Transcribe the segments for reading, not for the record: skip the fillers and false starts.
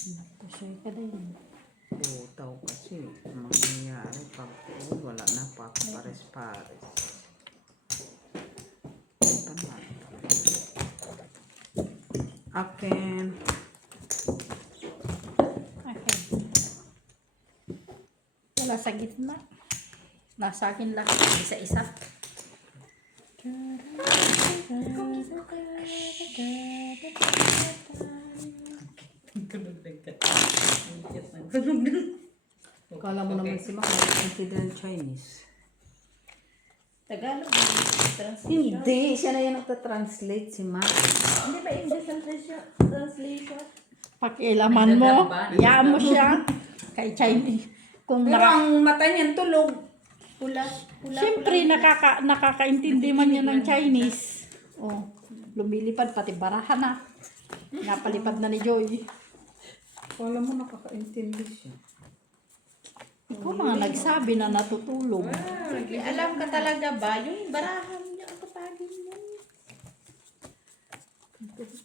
Pasay ka din. Butaw kasi. Mangyayari pag wala na pa pares-pares. Akin. Okay. Wala sa gitna. Nasa akin lahat. Isa-isa. Kala mo naman si Mac, consider Chinese. Tagalog ba? Translation? Hindi, siya na yung nagta-translate si Mac. Hindi ba English translation? Pakialaman mo. Iyaan mo siya. Kay Chinese. Kung Pero ang mata niyan tulog. Pula. Siyempre, nakakaintindi man niya ng Chinese. Oh, lumilipad pati barahan na. Napalipad na ni Joy. Kala mo nakakaintindi siya. Ikaw mga nagsabi na natutulog. Alam ka talaga ba? Yung barahan niya ang kapagin mo.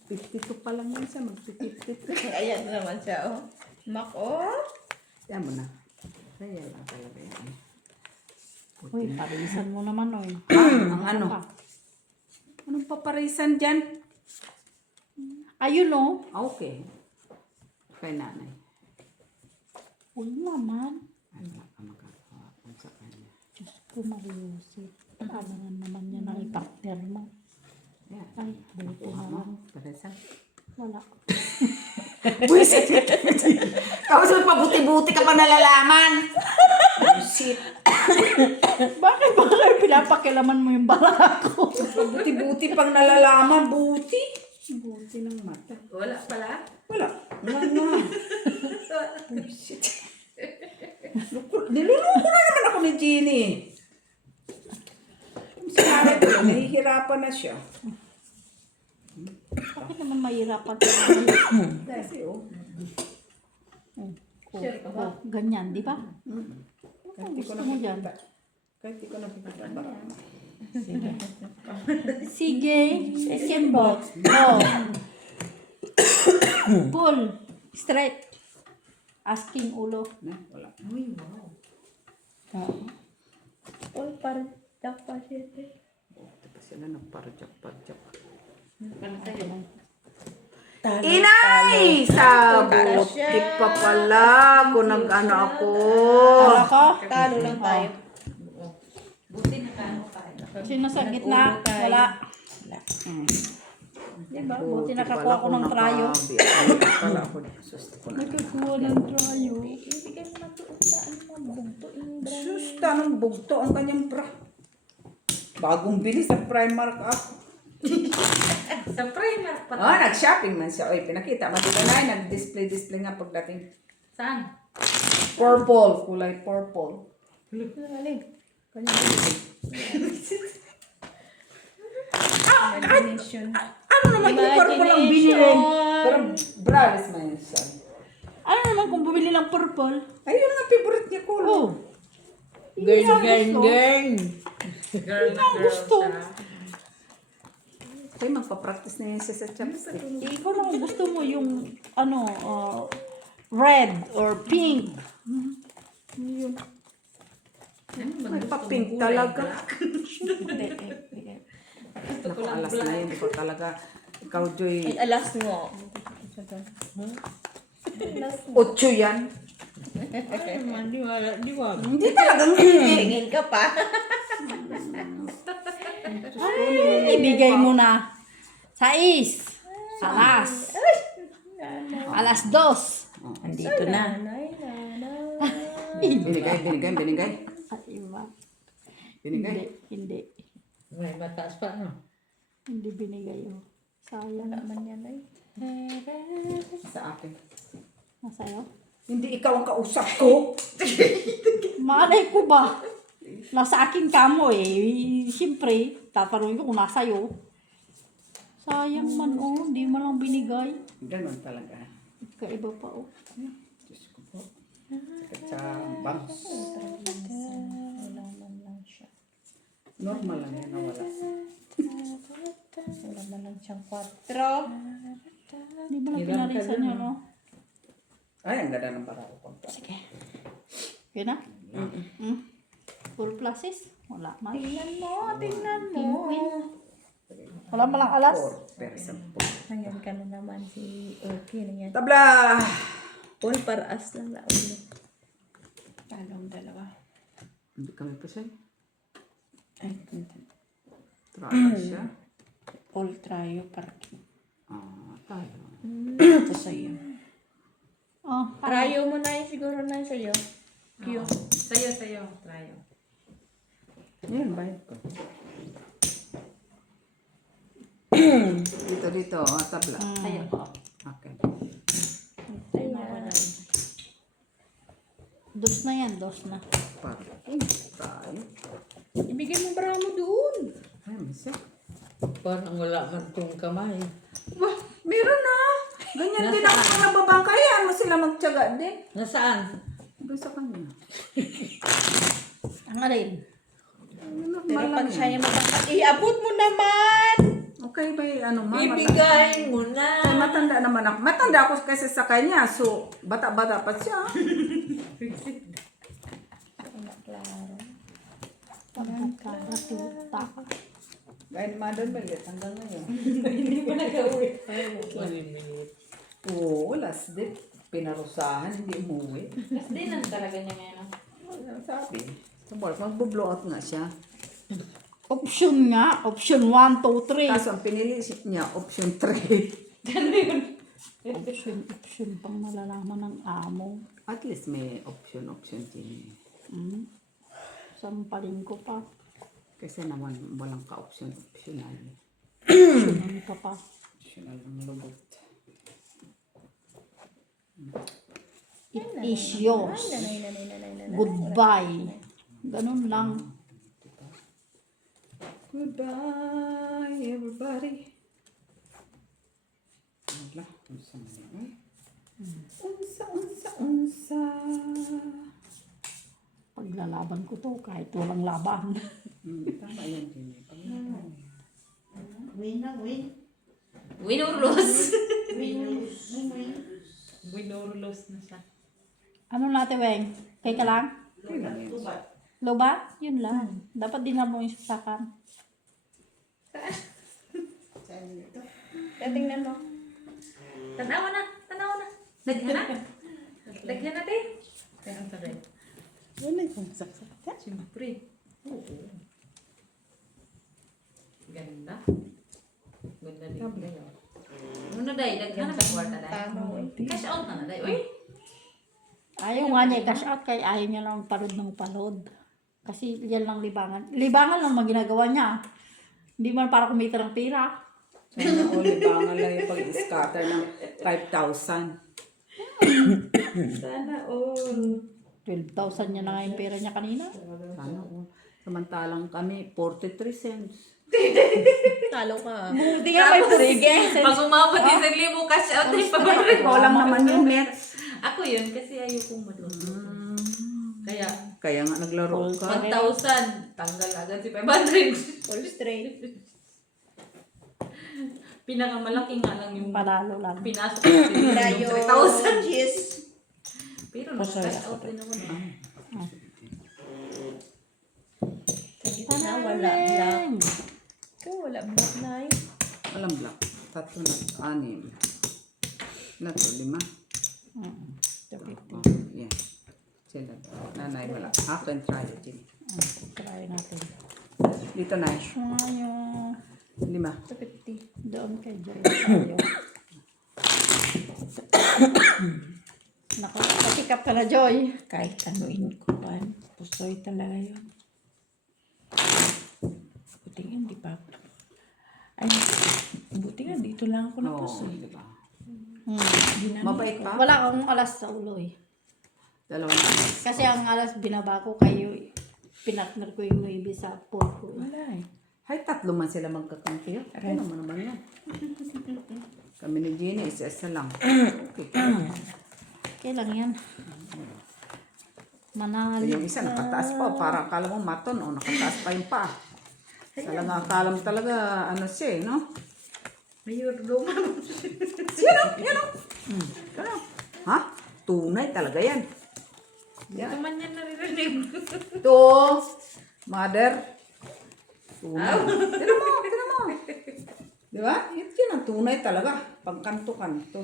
52 pa lang yan siya, mag-52. Ayan naman siya, oh. Mak, oh. Yan mo na. Kaya lang talaga yan. Uy, parisan mo naman, oy. Ang ano? Anong paparisan dyan? Ayun, oh. Okay. Kay nanay. Huwag naman. Ano ka magagawa kung sa kanya? Diyos ko, Mariusip. Alangan naman yan ang partner mo. Yan. Ay, buti na lang. Parisan. Wala. Buisit! Tapos pabuti-buti ka pa nalalaman. Buisit. Bakit pinapakilaman mo yung bala ko? Pabuti-buti pang nalalaman. Buti. Buti ng mata. Wala pala. Wala. Wala na. Buisit. Niluloko na naman ako ni Jeannie. Sinabi ko, nahihirapan na siya. Bakit naman mahirapan? Kasi Sure ka ba? Ganyan, di ba? kahit di ko Gusto mo dyan? nakikita. Kahit di ko nakikita ba? Sige, second box. Go. Pull. Straight. Asking ulo. Wala. Uy, wow. Oh, parang dakpa siya. Buti pa sila nagparjak-parjak. Parang sa'yo. Inay! Sabuti pa pala kung nag-ano ako. Ako? Talo lang tayo. Buti na kano tayo. Sino sa gitna? Wala. Diba? Buti nakakuha ko ng trayo. Pala ako. Nakakuha ng trayo. Ibigay mo na doon sa ano, bugto yung brand. Sus, tanong bugto ang kanyang bra. Bagong bili sa Primark ako. Sa primer pa. Oh, nag-shopping man siya. Oy, pinakita. Matito na, nag-display nga pagdating. Saan? Purple. Kulay purple. Galing. Imagination. Ano naman kung purple ang binili? Pero bralis man yun siya. Ano naman kung bumili ng purple? Ayun ang favorite niya kulay. Oh. Girl na gusto. Okay, magpa-practice na yun siya sa chopstick. Ikaw lang gusto mo yung ano, red or pink. Yun. May pa-pink talaga. Hindi. Naku, alas na yun. Hindi ko talaga. Ikaw, Joy. Ay, alas mo. Ocho yan. Di ba? Hindi talagang hindi. Tingin ka pa. Ibigay mo na. 6. Alas 2. Andito na. Binigay. Ay, iba. Binigay. Hindi. May mataas pa, no? Hindi binigay oh. Sayang. Naman yan ay. Sa akin. Nasa'yo? Hindi ikaw ang kausap ko. Malay ko ba? Nasa akin ka mo eh. Siyempre, tatanungin ko kung nasa'yo. Sayang man oh, hindi mo lang binigay. Ganon talaga. Kaiba pa oh. Diyos ko po. Sakit sa bangs. Wala man lang siya. Normal lang yan, nawala. Wala man lang siyang 4. Hindi mo lang pinarisan niya no? Ay, ang ganda ng barako ko. Sige. Yun na? Full pluses? Wala man. Tingnan mo. Wala malang alas. 4%. Ayan ka na naman si Okay na yan. Tabla! All paraas lang na ulo. Talong dalawa. Hindi kami pa siya. Ay, Trapa siya. all trio parking. Tayo. Ito sa'yo. Oh, Trio mo na yun siguro na yun sa'yo. Cute. Sa'yo. Trio. Yan, bayad ko. Dito, tabla. Sa'yo po. Okay. Ayan. dos na yan, dos na. Parking. Tayo. Ibigay mo bara mo doon. Ay, misa. Parang wala man tong kamay. Wah, meron na. Ganyan din ako pag nababangkayan mo sila magtyaga din. Nasaan? Doon sa kanya. Ang alin? Pero pag siya yung mabangkat, iabot mo naman! Okay ba ano ma? Ibigay mo na. Ay, matanda naman ako. Matanda ako kasi sa kanya. So, bata-bata pa siya. Pagkakatuta. Gaya ni Madon Belit hanggang ngayon. Hindi pa nag-uwi. 1 minute. Oo, last day. Pinarusahan, hindi umuwi. Last day lang talaga niya ngayon. Ano sabi? Magbo-blow out nga siya. Option nga. Option 1, 2, 3. Kaso ang pinili niya, option 3. Option pang malalaman ng amo. At least may option din. Sampalin ko pa. Kasi naman walang ka-optional. Option ka pa. Optional ng lubot. It is yours. Goodbye. Ganun lang. Goodbye, everybody. Wala, unsa man unsa. Paglalaban ko to kahit walang laban. Tama yan din. Win or lose? Win or lose na siya. Ano natin, Weng? Kay ka lang? Kailan yan? Loba? Yun lang. Dapat din mo yung saksakan. Tingnan mo. Tanawa na. Lagyan na. Lagyan natin. Kaya ang tagay. Wala yung saksak. Siyempre. Oo. Ganda. Ganda din. Ano na day? Lagyan na sa kwarta day. Tama mo. Cash out na day. Uy. Ayaw nga niya cash out kay ayaw niya lang palod ng palod. Kasi yan lang libangan. Libangan lang ang ginagawa niya. Hindi man para kumita ng pera. Sana all libangan lang yung pag-scatter ng 5,000. Sana all. 12,000 niya na nga yung pera niya kanina. Sana all. Samantalang kami, 43 cents. Talo ka. Buti nga may Pag umabot yung 1,000 cash out ay pag-order. Ikaw lang naman yung Mets. Ako yun kasi ayokong maluto. Kaya Kaya nga naglaro ka. 1,000 tanggal agad si 500. All straight. Pinakamalaki nga lang yung Panalo lang. pinasok ko Layo. yung 3,000. Yes. Pero nag-cash out din naman. Na wala black. Ikaw wala black na yun. Walang black. 3 na 6. Na to, 5. Oh, yeah. Sila. Nanay wala. Ako and try it. Try natin. Dito na. Tayo. 5. 250. Doon kay Joy tayo. Naku, patikap ka na, Joy. Kahit anuin ko pa. Pusoy talaga yun. Buti nga, di pa ako. Ay, buti nga, dito lang ako Oo, napusoy. diba? Mabait pa? Wala akong alas sa ulo eh. 2 na. Kasi ang alas binaba ko kayo eh. Pinatner ko yung 9 sa pool ko. Wala eh. Hay, 3 man sila magkakampiyo. Ano naman yan? Kami ni Gina, isa-isa lang. Okay. Okay lang yan. Manali. Yung isa nakataas pa. Para akala mo maton. O, nakataas pa yung pa. Talaga akala mo talaga, ano siya eh, no? Mayor Loma. Sino? Yan o. Ano? Ha? Tunay talaga yan. Ito man yan naririnig. Ito, mother. Tunay. Tignan mo. Di ba? Ito yun ang tunay talaga. Pangkanto-kanto.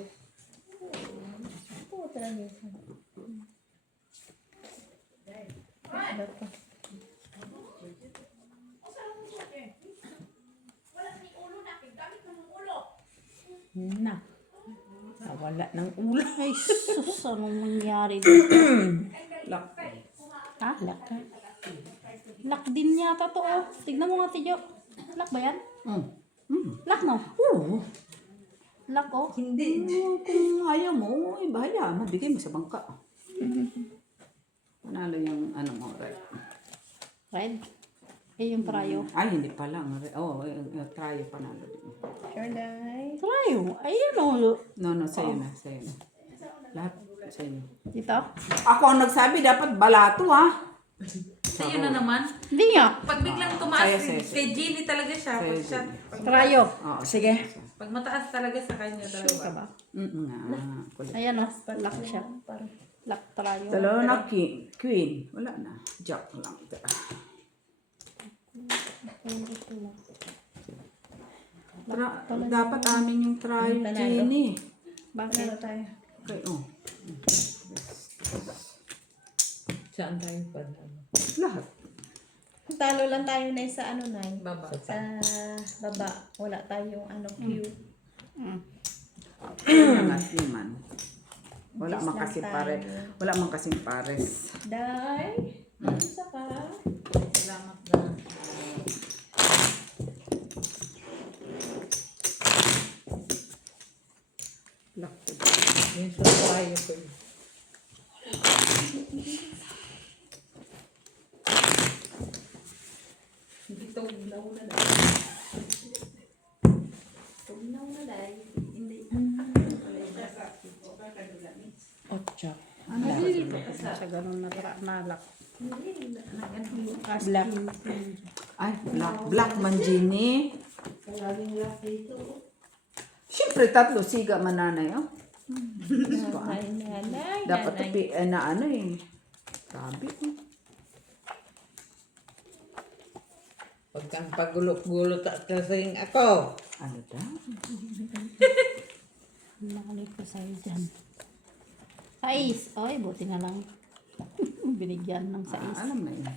Oo, talaga siya. Na. Nawala ng ulo. Ay, sus, anong nangyari dito? Lock. Ha? Laka. Lock din yata to, oh. Tignan mo nga, Tiyo. Lock ba yan? Lock mo. Oo. Lock, oh. Hindi. Kung ayaw mo, bahaya mo. Bigay mo sa bangka. Panalo yung ano mo, right? Red. Eh, yung prayo. Ay, hindi pa lang. Try panalo. Sure, Day. Prayo. Ayun, oh. No, sa'yo na. Lahat sa'yo na. Dito? Ako ang nagsabi, dapat balato, ha? Sa'yo na naman. Hindi nga. Pag biglang tumaas, Sa'yo. kay Jeannie talaga siya. Sa'yo, Pag, siya, Prayo. Oo, Sige. pag mataas talaga sa kanya Sure talaga. ka ba? Kulit. Ayan, oh. Lock siya. Lock prayo. Dalawa na queen. Wala na. Jack lang. Dapat amin yung try, Jenny. Bakit? tayo? Okay, oh. Saan tayo pa? Lahat. Talo lang tayo na sa ano na Baba. sa baba. Wala tayong ano Q. Angat naman. Wala Yes man lang kasi tayo. Wala man kasing pares. Day, ano sa ka? Salamat na. Lock. Yung sa tayo ko. Hindi tugnaw na dahil. Tugnaw na dahil. Hindi. Ocho. Ano dito? Sa ganun na lock. Black. Ay, black man, Jenny. Siyempre, tatlo siga mananay, oh. Nanay, nanay. Dapat nanay. na ano eh. Sabi ko. Huwag kang pagulot-gulot at kasing ako. Ano daw? Nakalip ko sa'yo dyan. Sais. Ay, buti na lang. Binigyan ng sais. Alam na yun.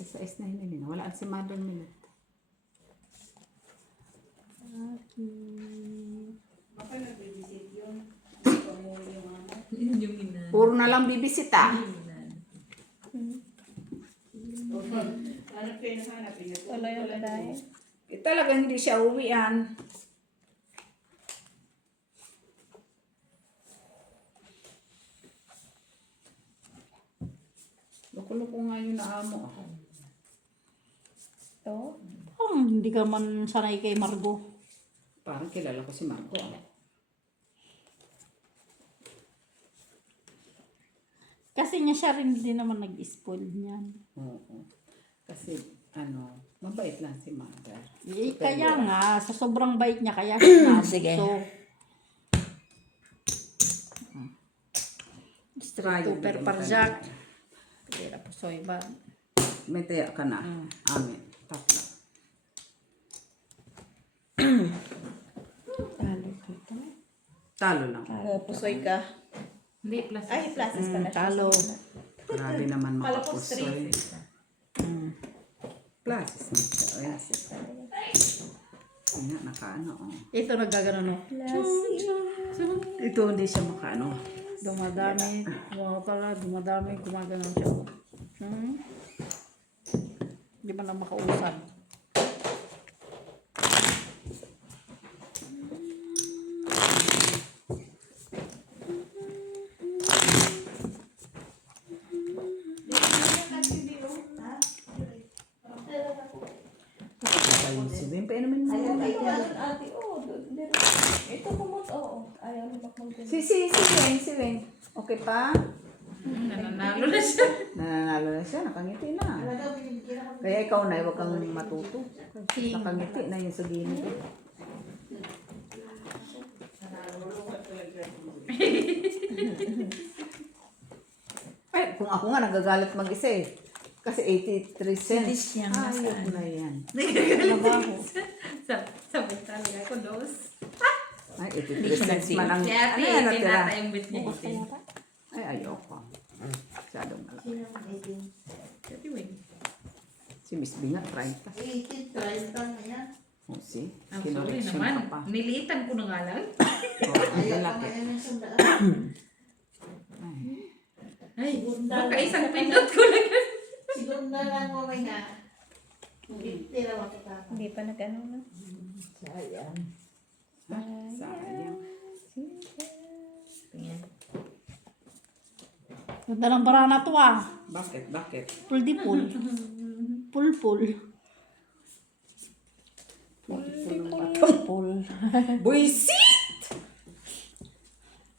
Sa is na hinili na. Wala si Mother Millet. Yun yung ina. Puro na lang bibisita. Wala yung day. Talagang hindi siya uwian. Loko-loko nga yun na amo. To. Hindi ka man sanay kay Margo. Parang kilala ko si Marco. Kasi niya siya rin din naman nag-spoil niyan. Oo. Kasi, mabait lang si Mother. Eh, kaya nga, sa sobrang bait niya, kaya siya nabukso. Sige. Street Super Parjak. Kaya po so iba. May taya ka na. Amin. Tatlo. Talo dito. Talo lang. Pusoy ka. Hindi, plus. Ay, plasis pala. Talo. Grabe naman Palapos makapusoy. Plasis na siya. Ay, nga, nakaano. Oh. Ito naggagano, no? Ito hindi siya makaano. Dumadami, dumadami, gumagano siya. Hindi man lang makausap. Ayun, sige. Painumin mo. Ate, ito kumot, oo. Ayaw mo mag-mag- Si Weng. Okay pa? Nananalo na siya. Nananalo na siya. Nakangiti na. Kaya ikaw na, huwag kang matuto. Nakangiti na yung sa gini. Ay, kung ako nga nagagalit mag-isa eh. Kasi 83 cents. Dish yan, Ayok na yan. Trabaho. Sabi talaga ako, dos. Ay, 83 cents man ang... Si ate, Ano yan natira? tinata yung bit niya. Bukas kaya pa. Ay, ayoko. Masyadong malaki. Ate, wait. Si Miss B nga, 30. Oh, see? I'm sorry Kinoreksyon naman. ka pa. Niliitan ko na nga lang. Oh, ang lalaki. Ay, baka isang pindot ko lang yan. Hindi pa nag-ano na. Sayang. Sayang. Ganda ng bara na to ah. Bakit? Bakit? Full di full. Full. Full. Buisit!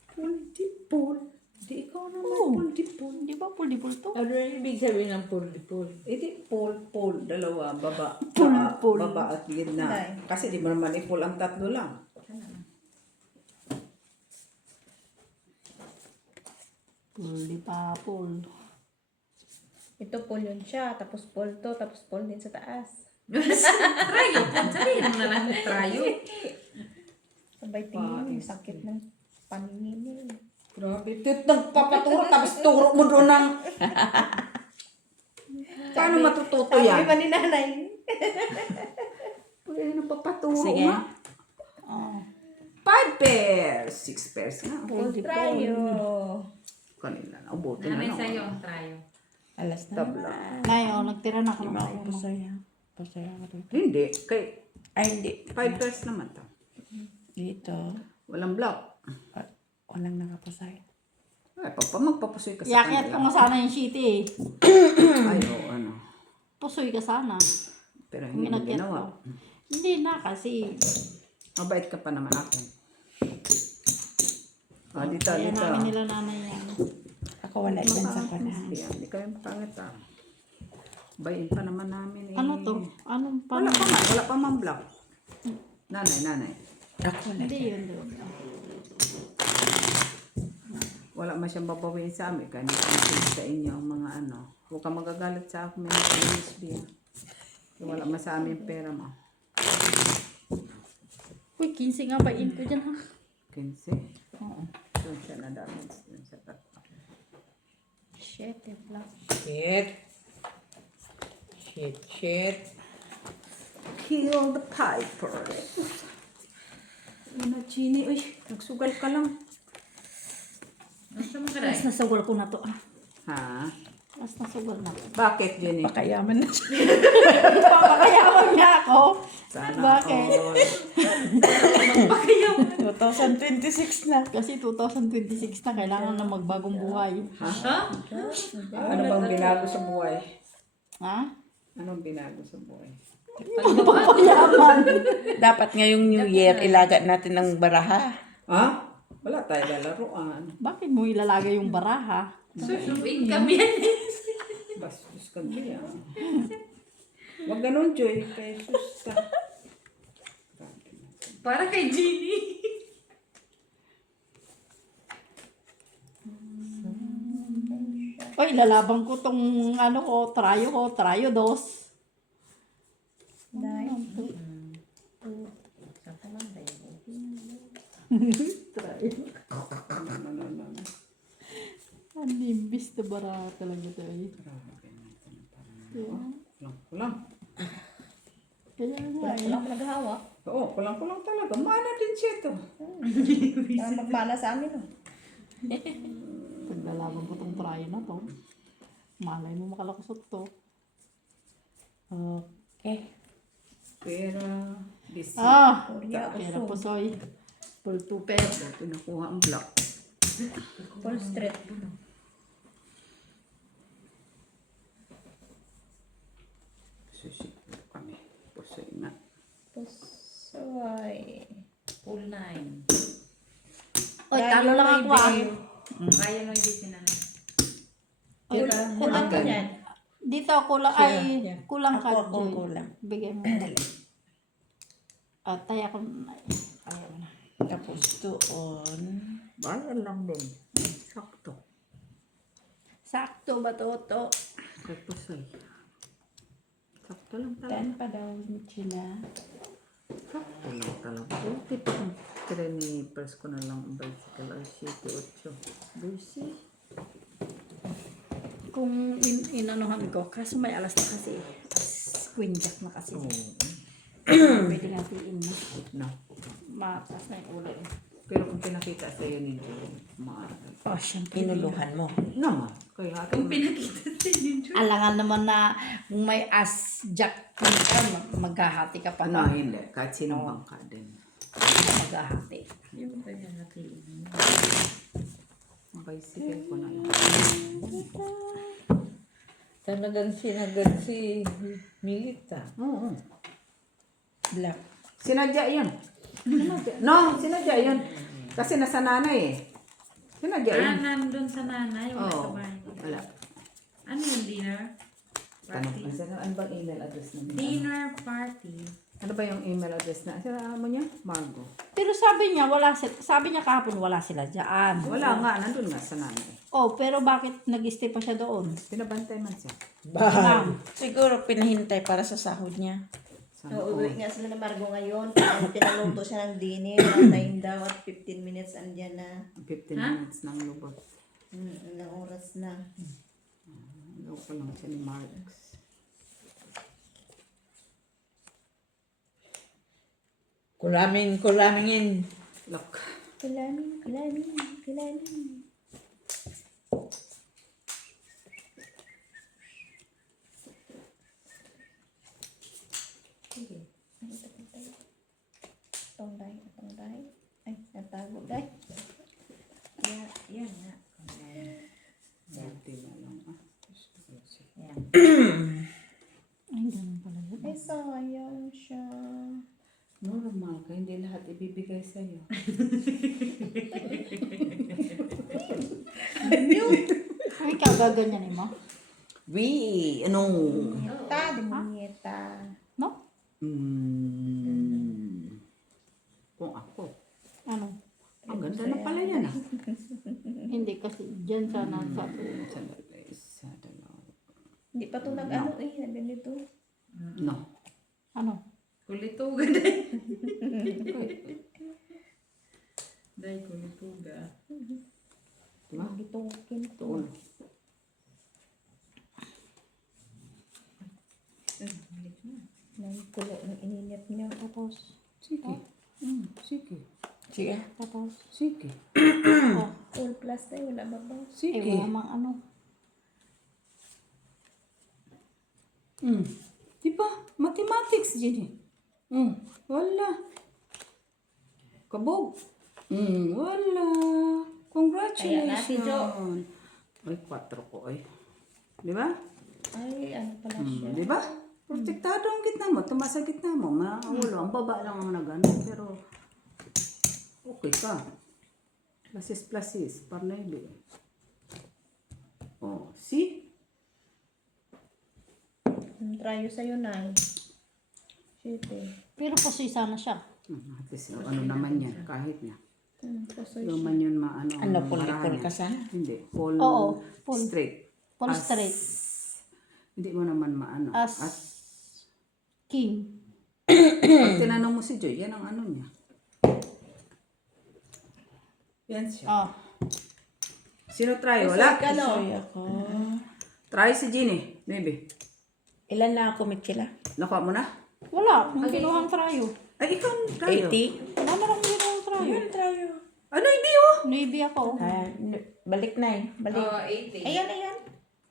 Pultipul. Di ikaw naman Oo. pultipul. Di ba full di full to? Ano yung ibig sabihin ng pultipul? Iti pull. Dalawa. Baba. Pull. Baba at gitna. Kasi di mo naman i-pull ang tatlo lang. Full di pa full. Ito pull yun siya, tapos pull to, tapos pull din sa taas. Trayo po. Sabihin mo na lang trayo. Sabay tingin, sakit ng paningin eh. Grabe. Tit, nagpapaturo tapos turo mo doon ng... Paano matututo Sabi yan? ba ni nanay? Ay, nagpapaturo Sige. nga. Oh. 5 pairs. 6 pairs nga. Pull tayo. Kanina na. Ubuti Ano na may naman. sa'yo? Trayo. Alas na. Tabla. Ngayon, nagtira na ako ng tayo mo. Pasaya. Pasaya ka rin. Hindi. Kay Ay, hindi. 5 pairs naman to. Dito. Walang block. Walang nakapasaya. Ay, magpapusoy ka sa Yakit ko nga kanila. sana yung shitty eh. Ay, oo, ano. Pusoy ka sana. Pero hindi mo Minakyat ginawa. ko. Hindi na kasi. Mabait ka pa naman ako. Ah, dito, Kaya dito. namin nila nanay yan. Ako wala dyan sa panahan. Hindi kami pangit ah. Bayin pa naman namin eh. Ano to? Anong Wala paano? pa man. Wala pa man block. Nanay. Ako wala Hindi dyan. yun doon. Wala man siyang babawiin sa amin. Kaya hindi kami sa inyo ang mga ano. Huwag ka magagalit sa akin. May Miss B. Wala man sa amin yung pera mo. Uy, 15 nga ba in ko dyan ha? 15. Oo. Doon siya na dami. Doon sa tatlo. Shit, eh, black. Shit. Kill the piper. Ano, Chini? Uy, nagsugal ka lang. Gusto mo ka Mas nasugal ko na to ah. Ha? Mas nasugal na to. Bakit, Jenny? Pakayaman na siya. Papakayaman niya ako. Sana Bakit? all. 2026 na. Kasi 2026 na kailangan na magbagong buhay. Ha? Ano bang binago sa buhay? Ha? Anong binago sa buhay? Papayaman. Dapat ngayong New Year, ilaga natin ng baraha. Ha? Wala tayo lalaruan. Bakit mo ilalagay yung baraha? Susuin kami yan. Bastos ka niya. Huwag ganun, Joy. Kay sus ka. Para kay Jeannie. Oy, lalaban ko tong ano ko, trayo dos. Dahil. Ang nimbis na bara talaga tayo. Kulang. Kaya nga Wala eh. lang naghahawa. Oo, kulang talaga. Mana din siya ito. Magmana sa amin. Oh. Pag lalaban ko tong trayo na to, malay mo makalakusot to. Okay. Pera. Busy. Ah! Orya, Kaya uso. pusoy. Full 2 pesos. Pinakuha ang block. Full straight. Susi kami. Pusoy na. Pusoy. Full 9. Oy, talo lang ako ah. Kaya mo hindi sinanay. Kulang ka yan. Dito kulang ay Yeah. kulang ka. Ako Joy. kulang. Bigay mo. At tayo ako. Ayaw na. Tapos doon. Bayan lang din. Sakto. Sakto ba, Toto? Tapos ay. Sakto lang talaga. Saan pa daw sila? Sakto lang talaga. Buti pa kung press ko na lang ang bicycle ay 7-8. Busy. Kung inanuhan ko, kaso may alas na kasi. Queen Jack na kasi. Pwede nga tiin na. No. Matas na yung ulo eh. Pero kung pinakita sa iyo ni June, maaari. Oh, siyempre. Inuluhan mo. Naman. Kaya Kung pinakita sa inyo. Alangan naman na kung may as Jack ka, maghahati ka pa ano, na. hindi. Kahit sinong bangka din. Maghahati. Yung ba yung natiin? Ang bicycle ko na lang. Talagang sinagad si Milita. Oo. Black. Sinadya yun. No, sinadya yun. Kasi nasa nanay eh. Sinadya yun. Nandun sa nanay, wala sa Oo. bahay. Wala. Ano yung dinner? Tanong Party? ko. Ano bang email address na Dinner party. Ano ba yung email address na? Ano mo niya? Margo. Pero sabi niya, sabi niya kahapon wala sila dyan. Wala nga. Nandun nga sa nanay. Oh, pero bakit nag-stay pa siya doon? Pinabantay man siya. Ma'am, Siguro pinahintay para sa sahod niya. Sana Uuwi all. nga sila ni Margo ngayon. Pinaluto siya ng dinner. Na time daw at 15 minutes andyan na. 15 minutes ng lubot. Ilang oras na. Loko lang siya ni Marx. Kulamingin. Look. Kulamin. Sige. Tongday. Ay, natago day. Yan nga. Buti na lang. ay ganun pala yun. Ay, sayang siya. Normal ka. Hindi lahat ibibigay sa'yo. Ay, kagaganyanin mo? Ano? Ta, demonyeta. No? Kung ako. Ano? Ang ganda na pala yan ah. Hindi kasi dyan sa nasa. Sandali. Isa, dalawa. Hindi pa ito nag-ano naganito. No. Ano? Kulituga day. Day, kulituga. Diba? Gitukin to. Tuon. Nang kulo ng ininit niya. Tapos, Sige. Sige. Sige. tapos. Sige. Oh, Full plus tayo, wala ba ba? eh, Sige. wala mang ano. Diba? Mathematics din eh. Wala. Kabog. Wala. Kaya natin, Jo. Congratulations. Ay, 4 ko ay. Diba? Ay, ano pala siya. Diba? Protektado ang gitna mo. Tumas sa gitna mo. Maulo. Ang baba lang ang nagano. Pero, okay ka. Pluses. Parnebe. Oh, see? Tryo sa'yo, Nay. Siyete. Pero pusoy sana siya. At least, ano naman yan. Kahit niya. Pasoy Yung siya. man yun maano. Ano, ang pulipul marahan ka niya. sana? Hindi. Full Oo, full. straight. Full As- straight. Hindi mo naman maano. At As king. pag tinanong mo si Joy, yan ang ano niya. Yan siya. Oh, Sino try? Wala? Sorry ako. Try si Ginny. Maybe. Ilan na ako, Mitchila? Nakuha mo na? wala. Yung kinuhang trayo. Ay, ikaw try. 80? Wala na lang kinuhang trayo. Ayun, tayo. Ano, hindi oh. Navy ako. Balik na eh. Balik. 80. Ayan. Ayan.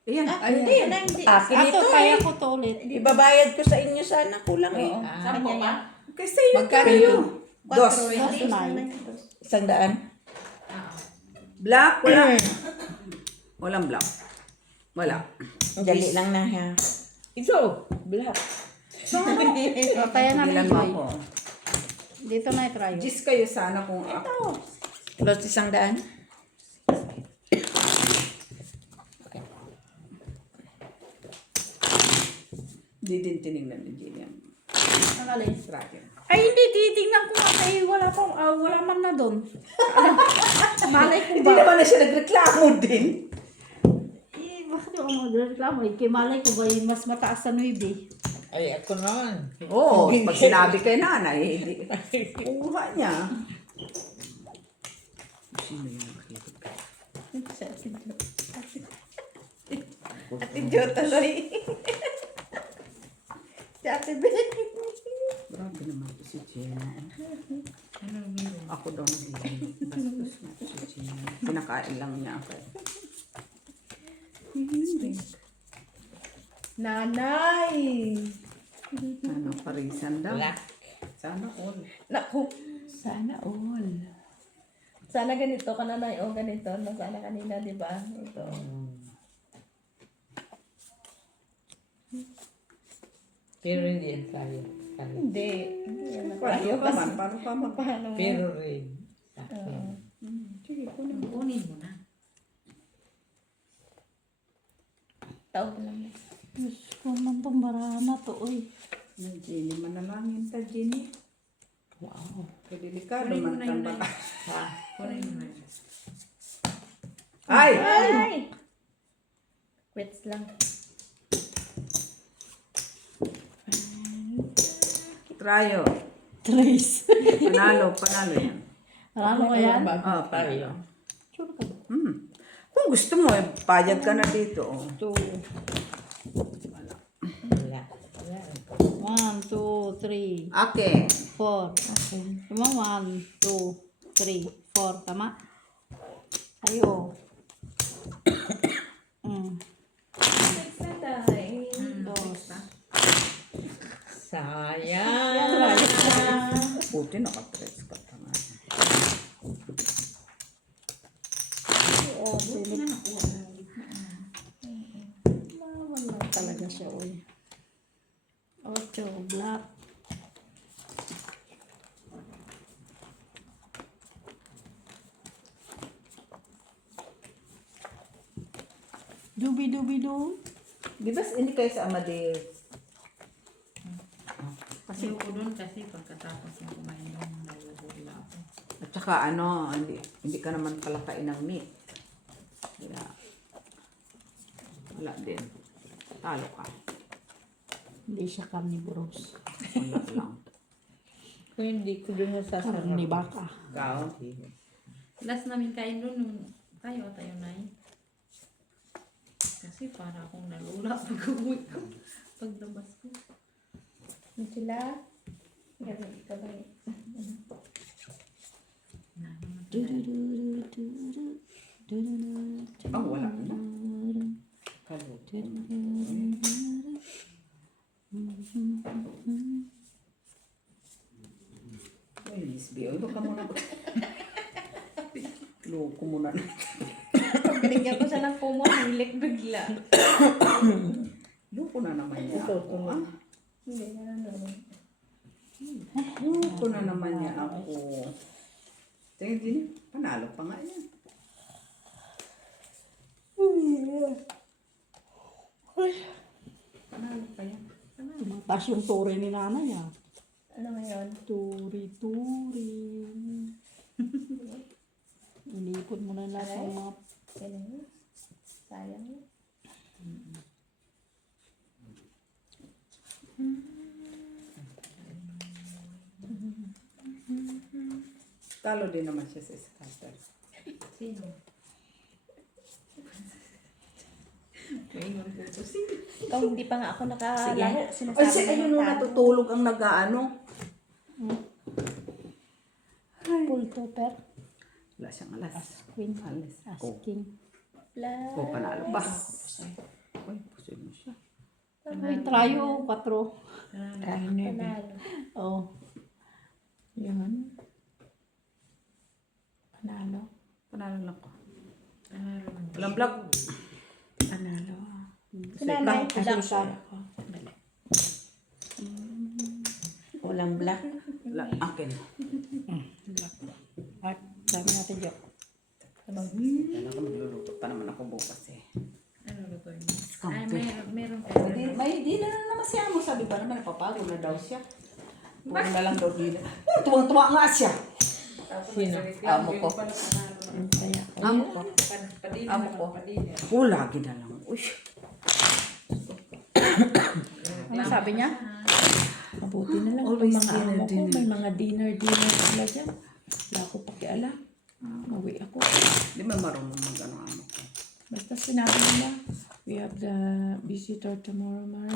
Hindi. Hindi. Akin Ato, ito kaya eh. ko to ulit. Ibabayad ko sa inyo sana. Kulang eh. Sampo pa? Kasi yun Magkano tayo. yun? Dos. Dos na. 100? Black? Wala. Walang black. Wala. Dali lang na ha. Ito, black. O, kaya namin Bilang mo Joy. ako. Dito na i-trayo. Gis kayo sana kung ako. Los 100? Hindi din tinignan ni Ginny ang Ang alin? strategy. Ay, hindi. Titingnan ko nga. Eh, wala man na doon. Malay ko Hindi ba? naman na siya nagreklamo din. Eh, bakit yung reklamo? Eh, kay malay ko ba yung mas mataas sa 9? Ay, ako naman. Oo, pag sinabi kay nanay, hindi. Kuha niya. Sino yung nakikita ka? Ate Jo tuloy. Si Ate Beth. Grabe naman to si Gina. Ako daw nagiging bastos na to si Gina. Sinakain lang niya ako. Nanay. Ano, parisan daw. Black. Sana all. Naku. Sana all. Sana ganito ka nanay o ganito. Sana kanina, di ba? Ito. Pero hindi yan kaya. Kaya. Hindi. Hindi yan Paano ayaw ka man? Paano ka man? Paano mo? Pero rin. Sa akin. Sige, kunin mo. Kunin mo na. Tao lang. Diyos ko man itong barana to, uy. Yung Jenny, manalangin ta, Jenny. Wow. Kadelikado Kunin mo man na kang yun na. baka. Ha? Kunin mo na. Ay! Ay! Quits lang. Trayo. Trace. Panalo yan. Ano ka yan? Ah, Tayo. Sure ka ba? Kung gusto mo, payag ka na dito. Oh. 2. Wala. Wala. 1, 2, 3, Okay. 4. Okay. Tama, 1, 2, 3, 4. Tama? Ayo. Quits na tayo. Dos. Sayang. Buti nakapress ka pa nga. Oh, silip. Wala talaga siya, uy. 8, black. Dubi-dubi-do. Di ba hindi kayo sa Amadeus? Kasi ako doon kasi pagkatapos ng kumain doon, naluhula ako. At saka hindi ka naman pala kain ng meat. Kaya, wala din. Talo ka. Hindi siya carnivorous. Wala lang. Kung hindi ko doon nasasarap. Karni baka. Ikaw? Last namin kain doon nung tayo na eh. Kasi para akong nalula pag uwi ko. Paglabas ko. Ano sila? Gabi ka ba? Oh, wala na. Kaluto. Ay, Miss B. Ay, baka muna. Loko mo na. Pag binigyan ko siya ng kumot, hilik bigla. Loko na naman niya ako. Ah. Hindi na naman. Loko na naman niya ako. Tingin din, panalo pa nga yan. Panalo pa yan. Tumataas yung tore ni nanay, ah. Ano ngayon? Turi-turi. Inipon mo na lang ang mga... Kailan yun? Sayang yun. Talo din naman siya sa scatter. Sino? Ikaw hindi pa nga ako nakalaro. Ay, si ayun nung natutulog ang nag-ano. Full topper. Wala siyang alas. Queen. Alas. As Oh, king. oh, panalo ba? Uy, pusoy mo siya. Uy, trayo, 4. Tayo na yun. Panalo. Oh. Yun. Panalo. Panalo lang ko. Panalo lang. Walang block. Panalo. Nanay, black. Walang black. Wala, akin. Ay, sabi natin, Jo. Kailangan ko magluluto pa naman ako bukas eh. Ano lutuin mo? Discount Ay, eh. meron kayo. May di na naman siya mo. Sabi ba naman, napapagod na daw siya. Puro na lang daw din. Tuwang-tuwa nga siya. Sino? Amo ko. Ang saya ko. Amo ko. Padina Amo ko. Padina. Lagi na lang. Uy. Ano sabi niya? Mabuti na lang kung Always mga amo ko. dinner. May mga dinner sila dyan. Wala ko pakialam. Mawi ako. Di ba marunong mag-ano amo ko? Basta sinabi nila, we have the visitor tomorrow, Mari.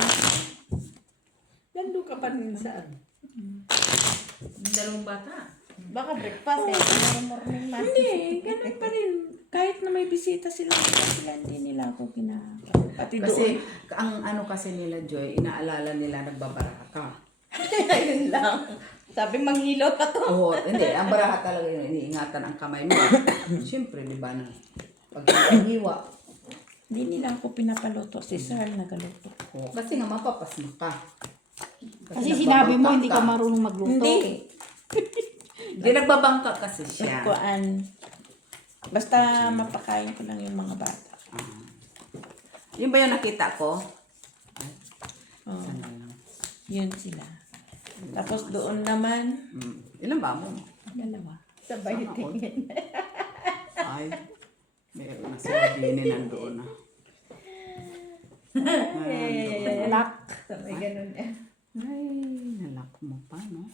Nandun ka pa rin saan? Dalawang bata. Baka breakfast eh. Tomorrow morning man. Hindi, ganun pa rin. Kahit na may bisita sila, hindi nila ako pati Kasi, doon. ang ano kasi nila, Joy, inaalala nila nagbabara ka. Ayun lang. Sabi manghilo pa to. Oo, hindi. Ang baraha talaga yun. Iniingatan ang kamay mo. Siyempre, di ba na? Pag hiwa. Hindi nila ako pinapaluto. Si Sir nagaluto. Oo, kasi nga mapapasma ka. Kasi sinabi mo hindi ka nagbabangka marunong magluto. Hindi. Hindi, nagbabangka kasi siya. Kuan. Basta mapakain ko lang yung mga bata. Yun ba yung nakita ko? Oh, Sana lang. yun sila. Tapos doon naman, Ilan ba mo? dalawa. Sabay Sana all. tingin. Ay, meron na sila dini nandoon na. Alak. Sabay ganun eh. Ay, nalak mo pa, no?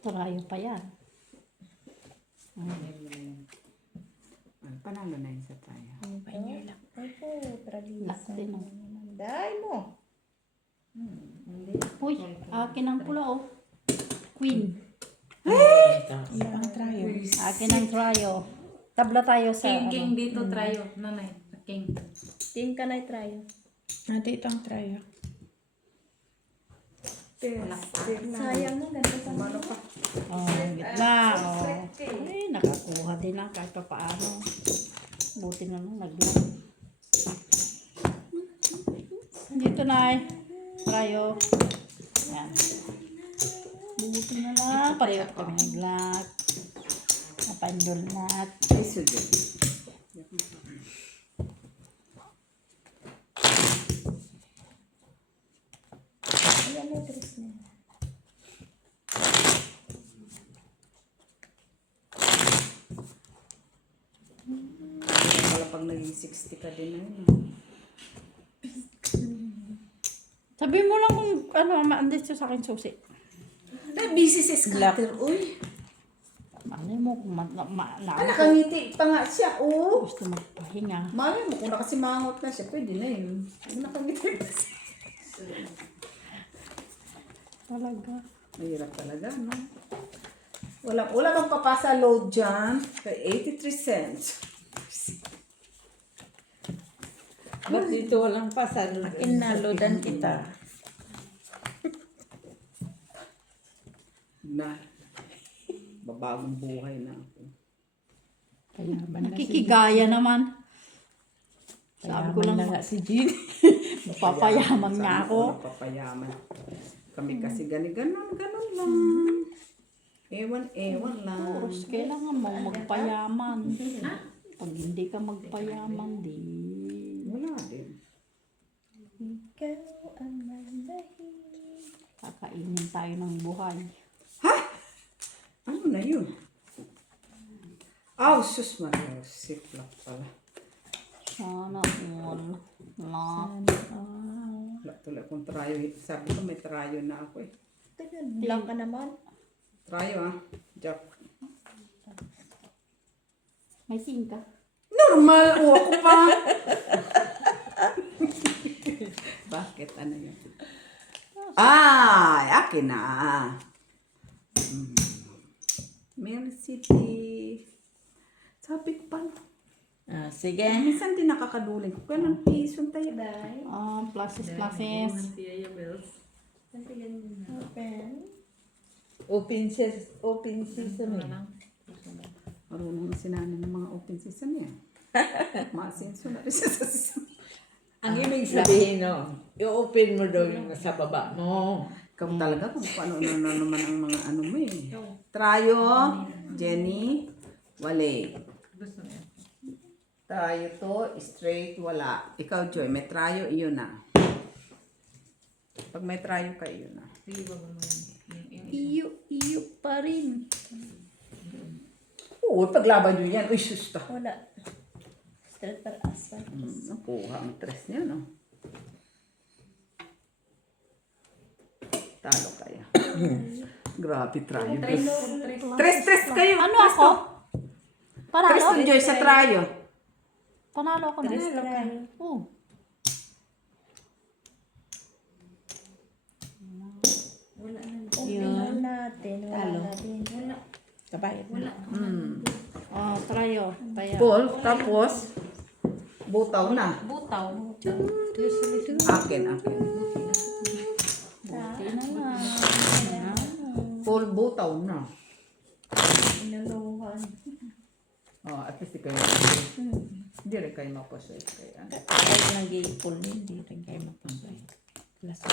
Tarayo pa yan. Ay, panalo na yun sa tayo. Pioneer lang. Opo, Lak tralisa. din oh. Dahil mo. Uy, akin ang pula oh. Queen. Iyo ang trayo. Akin ang tryo. Tabla tayo sa King dito, trayo. Nanay, king. Team ka na i-try. Dito ang trayo. Sayang mo, ganda sa mano pa. Oh, gitna. Oh. Ay, nakakuha din lang kahit pa paano. Buti na lang naglag. Dito na Tryo. Yan. Buti na lang. Pareho kami naglag. Napandol na. Ay, sige. Ayan na, Tris na. Wala pag naging 60 ka din na yun. Sabi mo lang kung ano, maandit siya sa akin susi. Ay, busy si scatter. Uy, Malay mo kung nakangiti pa nga siya. Oh. gusto magpahinga. Malay mo, kung nakasimangot na siya, pwede na yun. Kung nakangiti pa siya. Talaga. Mahirap talaga, no? Wala bang papasa load dyan? Kay 83 cents. Ba't dito walang pasal? Inalodan kita. Na. Babagong buhay na ako. Payaman na si Nakikigaya naman. Sabi ko lang, na nga si Jean. papayaman Sabi niya ko, ako. Papayaman. Kami kasi ganon lang. Ewan lang. Oras kailangan mo magpayaman. Pag hindi ka magpayaman, di. Wala din. Ikaw ang mandahin. Kakainin tayo ng buhay. Ano na yun? Oh, sus Maria. Siplak pala. Sana all. Lock. Wala tuloy akong trayo. Sabi ko may trayo na ako eh. Lang ka naman. Trayo ah. Jack. May singka. Normal! O ako pa! Bakit? Ano yun? Ay! Akin na! Merci. Sabi ko pa. Sige. Minsan din nakakaduling ko. Kaya ng piso tayo. Pluses. Open. Open sesame. Marunong na sinana ng mga open season yan. Masinso na rin siya sa sesame. Ang ibig sabihin, no, i-open mo daw yung sa baba mo. Ikaw talaga kung paano naman ang mga ano mo eh. Trayo, Jenny, wale. Trayo to, straight, wala. Ikaw, Joy, may trayo, iyon na. Pag may tryo kayo na. Sige, baba mo yan. Iyo pa rin. Oo, paglaban nyo yan. Uy, susta. Wala. Straight para asphalt. Nakuha ang tres niya, no? Talo kaya. Grabe, tryo. Tres kayo. Ano ako? Panalo? Tres Joy sa tryo. Panalo ako na. Panalo ka. Oo. Wala na. Tingnan natin. Wala na din. Wala. Kabayad na. Wala. Oh, tryo. Kaya. Paul, tapos, butaw na. Butaw. Akin. Buti na lang. Paul, butaw na. Inuluhan. Oh, at least di kayo. Hindi rin kayo mapasay. Kaya. Kahit nag-iipon, hindi rin kayo mapasay. Lasa.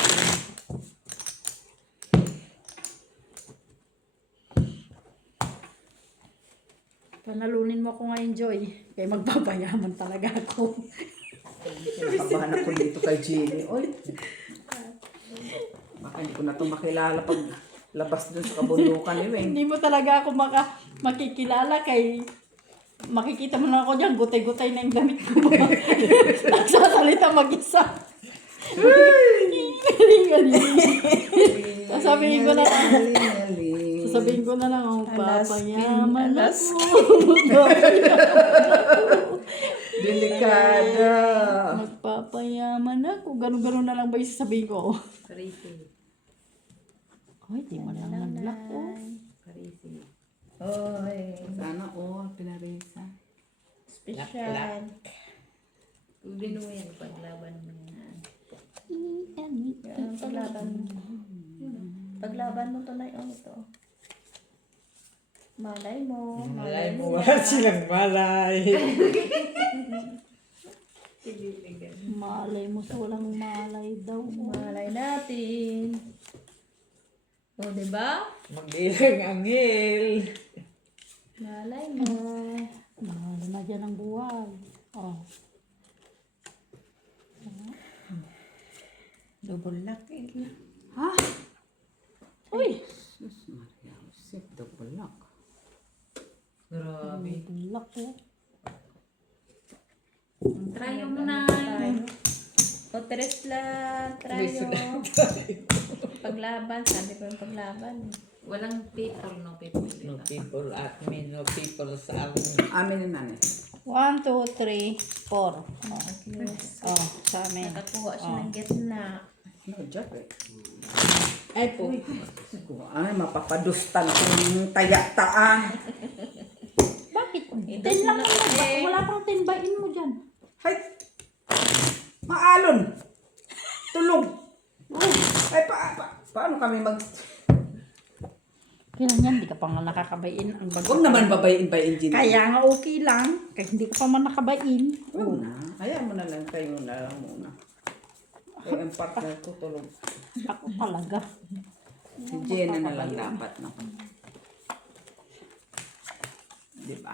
Panalunin mo ako ngayon, Joy. Kaya magpapayaman talaga ako. Kinakabahan ako dito kay Jenny. Oy. Baka hindi ko na ito makilala pag labas dun sa kabundukan ni Weng. Hindi mo talaga ako makikilala kay makikita mo na ako dyan, gutay-gutay na yung damit ko. Nagsasalita mag-isa. Sasabihin ko na lang. Sasabihin ko na lang, oh, papayaman ako. Delikada. Magpapayaman ako. Ganun-ganun na lang ba yung sasabihin ko? Karisi. Ay, di mo lang nag-lock, oh. Karisi. Oy. Sana all, pinarisa. Special. Udin mo yan. Paglaban mo yan. Paglaban mo. Paglaban mo to na yung ito. Malay mo. Malay mo, wala silang malay. Malay mo sa walang malay daw. Malay natin. O, diba? Mag-ilang anghel. Malay mo. Mahal na dyan ang buhay. Oh. Double luck eh. Ha? Uy! Sus Maria, Josep, double lock. Grabe. Lock, oh. Try mo na. O, tres lang. Trayo. Paglaban. Sabi ko yung paglaban. Walang people, no people. No people at me, no people sa amin. Amin ni nanay. 1, 2, 3, 4. Oh, Yes. oh sa amin. Nakakuha siya ng gitna. No, joke eh. Ay po. Ay, mapapadustan kong taya-taan. Bakit? 10 lang naman. Wala pang 10 bain mo dyan. Hay! Maalon! Tulog! Ay, paano kami mag... Kailan yan, di ka pa nga nakakabain. Ang bago. Huwag naman babayin-bayin, Jenny. Kaya nga okay lang. Kaya hindi ka pa man nakabain. Huwag na. Hayaan mo na lang kayo na lang muna. Kaya ang partner ko tulog. Ako talaga. Si Jenna na lang dapat na. Diba?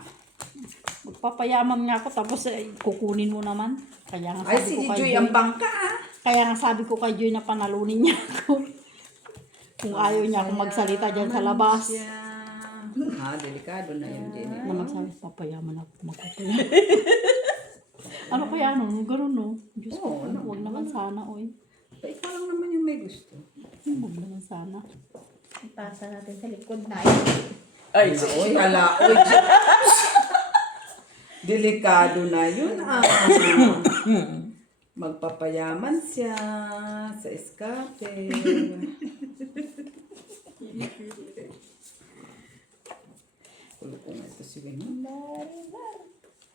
Magpapayaman nga ako tapos kukunin mo naman. Kaya nga Ay, sabi si ko kay Joy Joy. ang bangka ah. Kaya nga sabi ko kay Joy na panalunin niya ako. Kung ayaw niya akong magsalita dyan sa labas. Ha, delikado na yun, Jenny. Na magsabi, papayaman ako. Magpapayaman. Ano kaya no? Ganun no? Diyos ko, Oo, ano? huwag naman sana, oy. Ikaw lang naman yung may gusto. Huwag naman sana. Ipasa natin sa likod na. Ay, oy, ala, oy. Delikado na yun ah. Magpapayaman siya sa escape. Kulo ko nga ito si Win.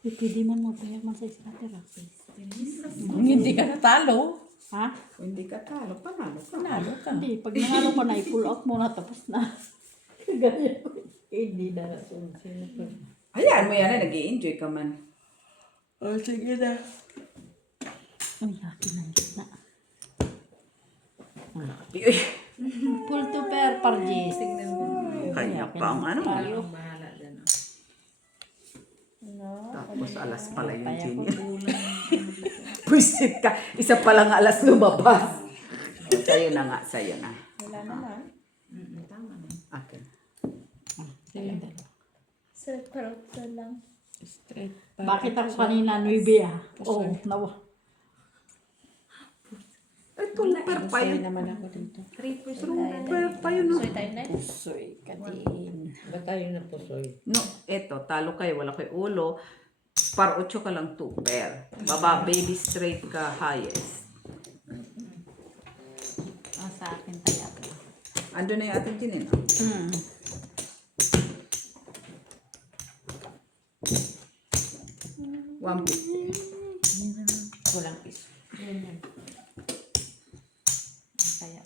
Pwede man magpayaman sa scatter. Hindi ka natalo. Ha? Kung hindi ka talo, panalo ka. Panalo ka. Hindi, pag nanalo ko na, i-pull out mo na, tapos na. Ganyan ko. Hindi na. Hayaan mo yan, nag-i-enjoy ka man. O, sige na. Uy, akin ang gitna. Uy, Pull to pair, parjes. kaya pa ang ano. Tayo. Bahala dyan. No? Tapos alas pala yung Kaya ko Jenny. Puisit ka. Isa pa lang alas lumabas. O, sa'yo Sa'yo na nga, sa'yo na. Wala naman. Tama na. Okay. Sarap parokta lang. Straight Bakit ako kanina 9 ah? Oo, nawa. Ay, super pa Ay, yun. naman ako dito. 3%. Super pa yun. So, tayo na. Pusoy ka din. Ba't tayo na pusoy? No, eto, talo kayo, wala kayo ulo. Par 8 ka lang 2 pair. Baba, baby straight ka, highest. Sa akin tayo. Ando na yung ating ginin. Hmm. One Walang piso. Kaya.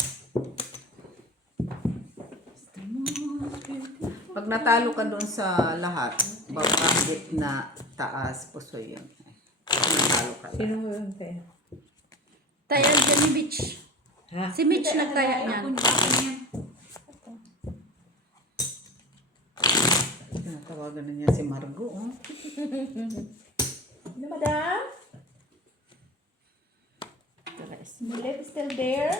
Pag natalo ka doon sa lahat, baba, gitna, taas, pusoy yun. Natalo ka. Sino mo yung kaya? Tayo dyan ni Mitch. Ha? Si Mitch nagtaya niyan. Tinatawagan na niya si Margo. Oh. Ano, madam? The lip is still there?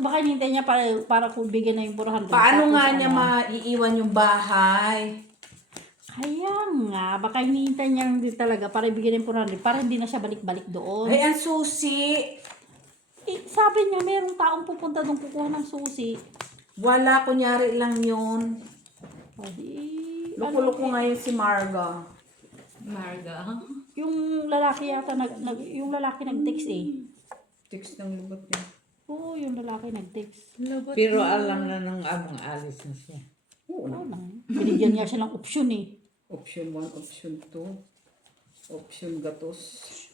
Baka hinintay niya para kung bigyan na yung 400. Paano Tapos nga niya maiiwan yung bahay? Kaya nga, baka hinihintay niya hindi talaga para ibigyan ng 400 para hindi na siya balik-balik doon. Ay, ang susi! Sabi niya, mayroong taong pupunta doon kukuha ng susi. Wala, kunyari lang yun. Ay, Loko-loko ngayon si Marga. Marga. yung lalaki yata, yung lalaki nag-text eh. Text ng lubot niya. Oo, yung lalaki nag-text. Pero alam na ng abang alis na siya. Oo na. Oo lang. Binigyan niya siya ng option eh. Option 1, option 2. Option gatos.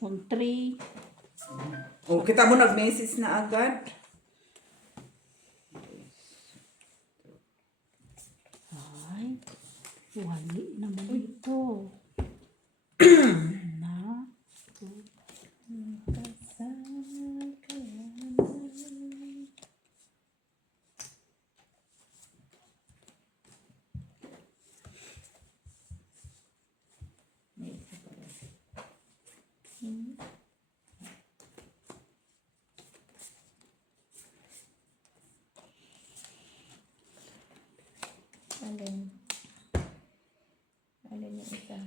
Option 3. Oh, kita mo nag-message na agad. Ay, wali naman ito. Na. Alin? Alin yung isa?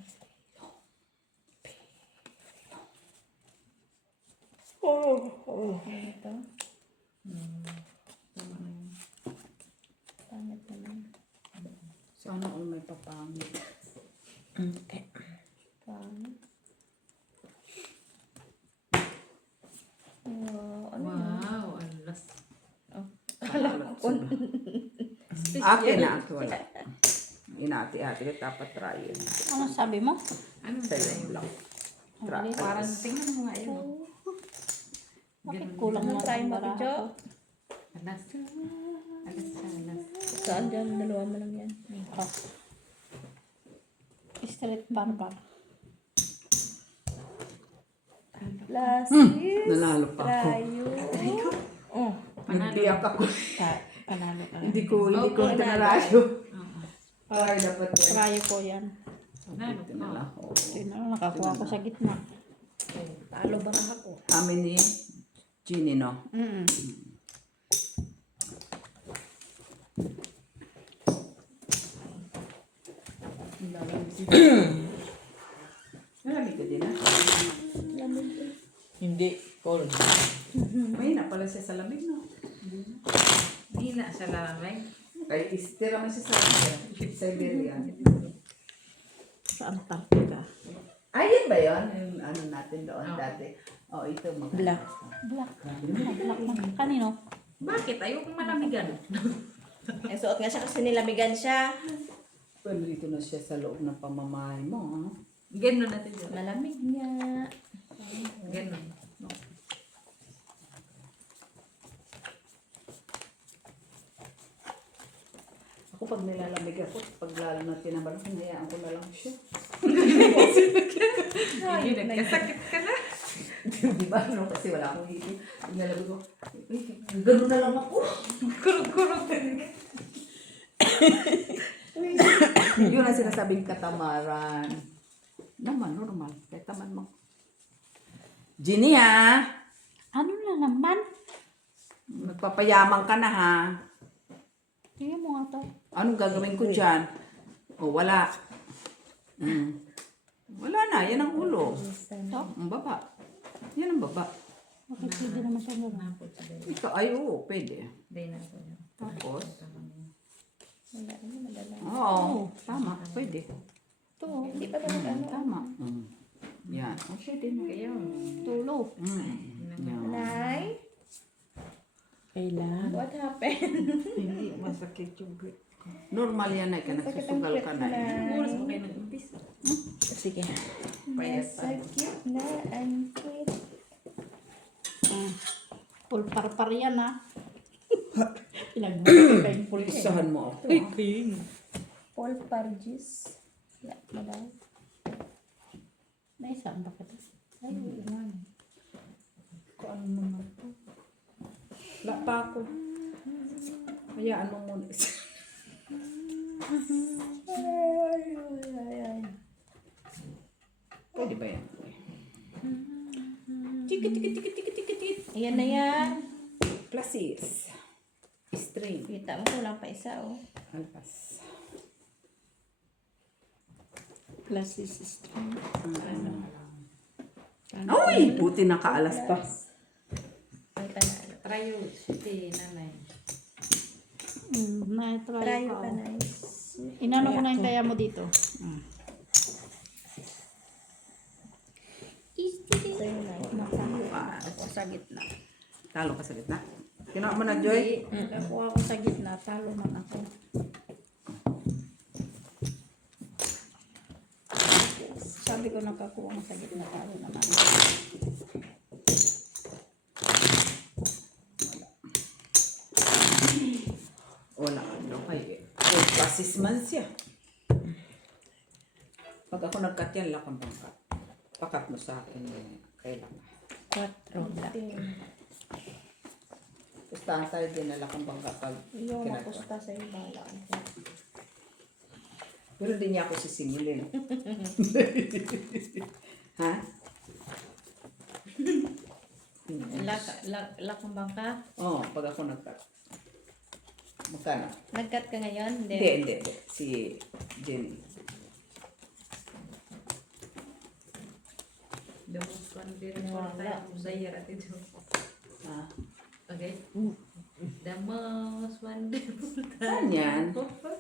Ano ito? Pangit naman. Sana all may papangit. Okay. Pangit. Ano yun? Wow, alas. Akin na ako wala. Inati-ati ka dapat try yun. Ano sabi mo? Ano Sa'yo lang. Try. Parang tingnan mo nga yun. oh. Bakit kulang Ano mo try mo, baraha Picho? ko? Alas. Alas sa alas. Saan dyan? Dalawa mo lang yan. Ito. Street barbar. Last is Nanalo pa ako. Rayo. Oh, Nagbiyak ako. panalo ka. Hindi ko tinarasyo. Ay, dapat yan. Try ko yan. Nalo Ito na ka. lang. Oh. Ito na lang, nakakuha ko sa gitna. Talo ba na ako? Amin ni Ginny, no? Mm. Malamig ka din, ha? Hindi, cold. May na pala siya sa lamig, no? Hina siya lamay. Kay istira man siya sa Siberian. Sa Antarctica. Ayun ba yun? Yung ano natin doon dati. Oh, ito mga. Black. Black. Black lang. Kanino? Bakit? Ayokong malamigan. Eh, suot nga siya kasi nilamigan siya. Well, dito na siya sa loob ng pamamahay mo, ha? Ganun natin yun. Malamig niya. Ganun. Ako pag nilalamig ako, pag lalo na tinabalak, hinayaan ko na lang siya. Hindi, nagkasakit ka na. Di ba? No? Kasi wala akong hiti. Pag nilalamig ko, gano'n na lang ako. Kurog-kurog. Yun ang sinasabing katamaran. Naman, normal. Kahit taman mo. Ginny, ha? Ano na naman? Magpapayaman ka na ha. Tingnan mo nga to. Anong gagawin ko dyan? O, wala. Wala na, yan ang ulo. Ang baba. Yan ang baba. Bakit pwede naman siya gano'n? Napot sa day. Ikaw, ay oo, pwede. Day na ako yun. Tapos, Wala na, madala. oo, tama, pwede. Ito, oh. Hindi pa naman ano. Tama. Yan. O, pwede na. Kaya, Tulo. Yan. Nay, Kailan? what happened? Hindi masakit yung grip ko. Normal yan ay ka, nagsusugal ka na. oras mo kayo nag-umpisa. Sige. Masakit na ang kit. Pulpar-par yan, ha? Pinagbuhay pa yung pulpar. Isahan mo ako. Paul Pargis. Wala, madala. Naisaan ba kita? Ay, yan. Kung ano naman to. Wala pa ako. Hayaan mo muna. Pwede ba yan? Tikit. Ayan na yan. Plasis. String. Kita mo, kulang pa isa, oh. Alpas. Plus is string. Uy! Buti nakaalas pa. Ay, panalo. Try yun. Shiti, nanay. Na-try Try ko. pa, nice. Inano ko na yung taya mo dito. Sa'yo, Nay. Sa gitna. Talo ka sa gitna. Kinuha mo na, Joy? Nakuha ko sa gitna. Talo man ako. Sabi ko nakakuha ko sa gitna. Talo naman. Wala. Ano kay plasis man siya. Pag ako nagkat yan, lakang bangkat. Pakat mo sa akin. Kailangan. 4 black. Pustahan tayo din na lakang bangkat pag Yung kinagawa. mapusta sa'yo, bala. Pero di niya ako sisingilin. Ha? Lakang bangka. Oo, pag ako nagkat. Magkano? Nag-cut ka ngayon? Hindi. Si Jenny. Damos ko ang diri ko na tayo. Musayar at ito. Ha? Okay? The most wonderful Saan yan?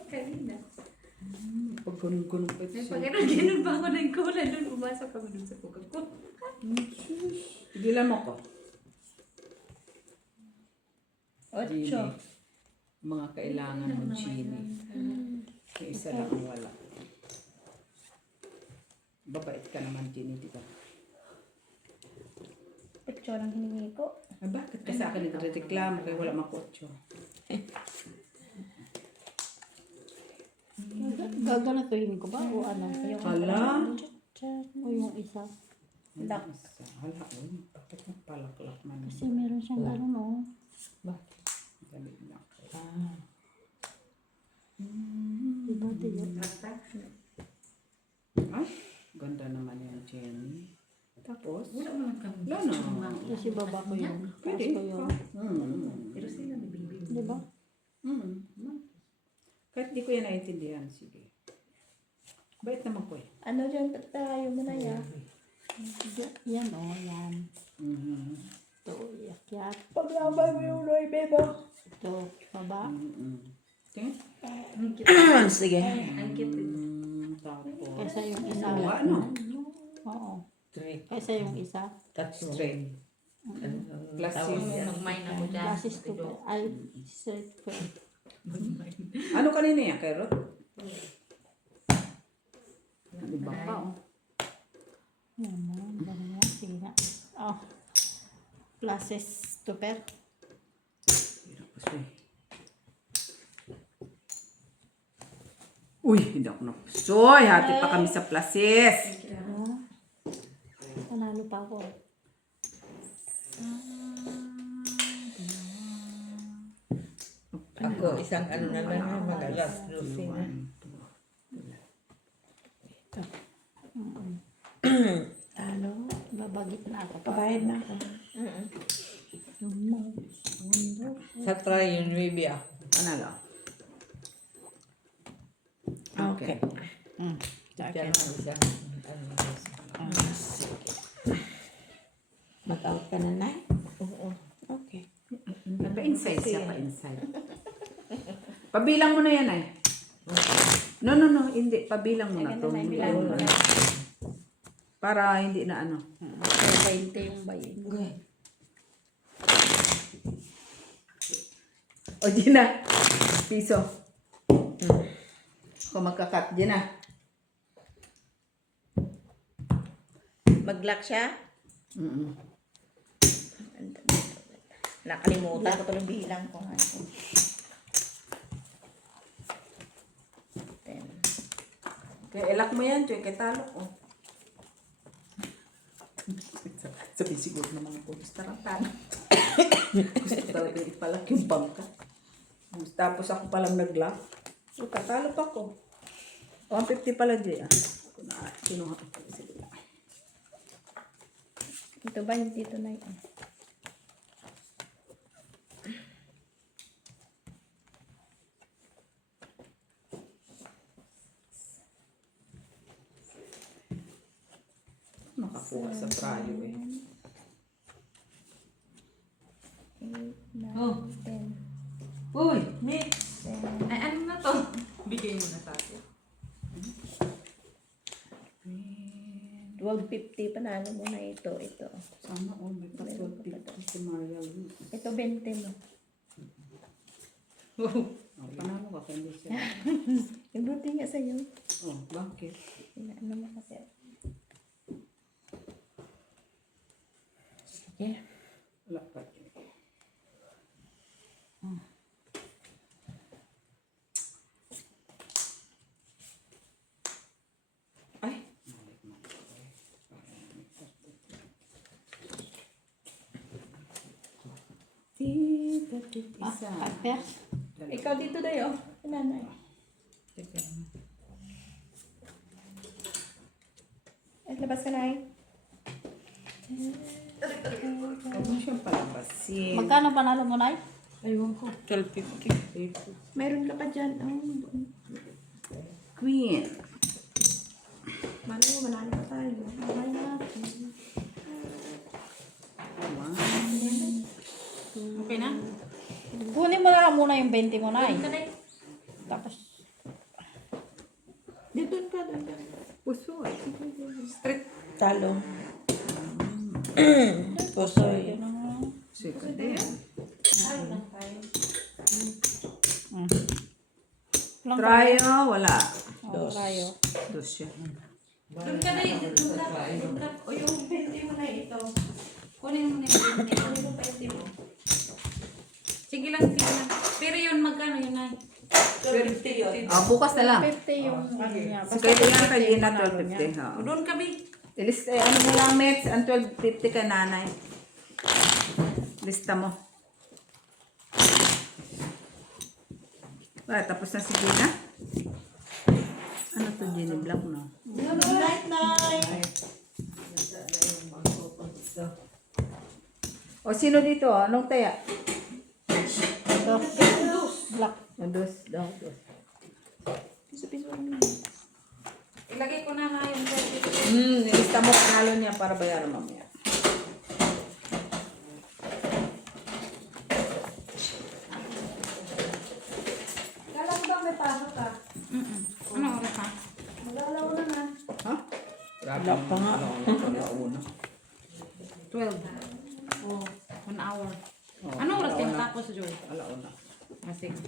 Kanina. Pag ganun-ganun pa ito. Pag ganun ba ako ng kulay, doon pumasok kami doon sa Coca-Cola. Gilan mo ko. 8. Jenny. Mga kailangan mo, Jenny. Yung isa lang ang wala. Babait ka naman, Jenny, di ba? Picture ang hiningi ko. Ay, bakit ka sa akin nagre-reklamo kaya wala makotso? Gaganatuhin ko ba? O ano? Hala? O yung isa? Lock. Hala, uy. Bakit nagpalaklak man? Kasi meron siyang gano'n, oh. Dali lang. Diba, diba? Ay, ganda naman yan, Jenny. Tapos, Wala mo lang kami. wala na. Kasi baba ko yun. Taas Pwede. ko yun. Pero sila may bibi. Diba? Kahit di ko yan naintindihan, sige. Bait naman ko eh. Ano dyan? Tayo mo na yan. Yan, oh, yan. Mm-hmm. Ito, yakyat. Paglabay mo yung Roy, bebo. Ito, baba. Okay? Ang cute. Sige. Ang cute. Tapos, Kaysa yung isa. gawa, no? Oo. Kaysa yung isa. Straight. Plus Mag-mine ako dyan. Basis to ay straight ko. ano kanina yan, Carrot? Ano ba pa, oh? Yan mo, ganyan. Sige na. Oh. Classes to pair. Hirap kasi. Uy, hindi ako napusoy. Hati pa kami sa places. Panalo pa ako. Ako, isang ano na lang na mag-alas. Lucina. Talo. Babagit na ako. Kabayad na ako. Yung most Sa try yun, maybe ah. Panalo. Okay. Sa Diyan akin. ang isa. Mag-out ka na, Nay? Oo. Okay. Pa-inside siya, pa-inside. Pabilang mo na yan ay. No, hindi. Pabilang mo na to. Para hindi na ano. 20 yung bayin. O, Gina. Piso. Kung magkakat, Gina. Mag-lock siya? Mm-mm. Nakalimutan ko tuloy bilang ko. 10. Kaya ilak mo yan, Choy. Kaya talo ko. Sabi siguro naman ako, gusto tarantana. Gusto talaga ipalak yung bangka. Tapos ako palang nag-lock. So, tatalo pa ko. 150 pala, Jay. Ako na, kinuha ko. Sige lang. Ito ba yung dito na yun? Nakakuha sa prayo eh. 8, 9, Oh. 10. Uy, Nick! Ay, ano na to? Bigay mo na sa akin. 12.50 panalo mo na ito. Sana all may pa-12 si Maria. Ito 20 mo. Panalo ka, hindi siya. Ibuti nga sa'yo. Oh, bakit? Ano mo kasi? Sige. Wala pa. Ay! Isa. Paper. Ikaw dito dayo. Nanay. Ay, labas ka na eh. Huwag mo siyang palabasin. Magkano panalo mo, Nay? Ayun ko. 12.50. Mayroon ka pa dyan. Oh. Queen. Malay mo, manalo pa tayo. Okay natin. Okay na? Kunin mo na lang muna yung 20 mo, Nay. Ito na yun. Tapos, Dito ka. Puso eh. Talo. Pusoy. Sika din. Tryo, wala. oh, tayo. Dos siya. Doon ka na yun. Doon ka. O yung 20 mo na ito. Kunin mo na yung 20. Ano yung 20 mo? Sige lang, sige lang. Pero yun, magkano yun, Nay? 12.50 yun. Ah, bukas na lang. 50 yung ano niya. So, kaya yan kay Gina, panalo niya. 12.50. Ha. Doon ka, Bi. Ano mo lang, Mex, ang 12.50 kay nanay. Lista mo. Tapos na si Gina. Ano to, Gina? Black, no? Night, night. O, sino dito? Anong taya? Ito. Black. Dos daw, dos. Ilagay ko na nga yung 20. Nilista mo panalo niya para bayaran mamaya. Kala ko ba may pasok ka? Ano oras ha? Magalaw na na. Ha? Wala pa nga. Una. 12. Oh, 1 hour. Ano oras kayo tapos, Joy? Alauna. Sige.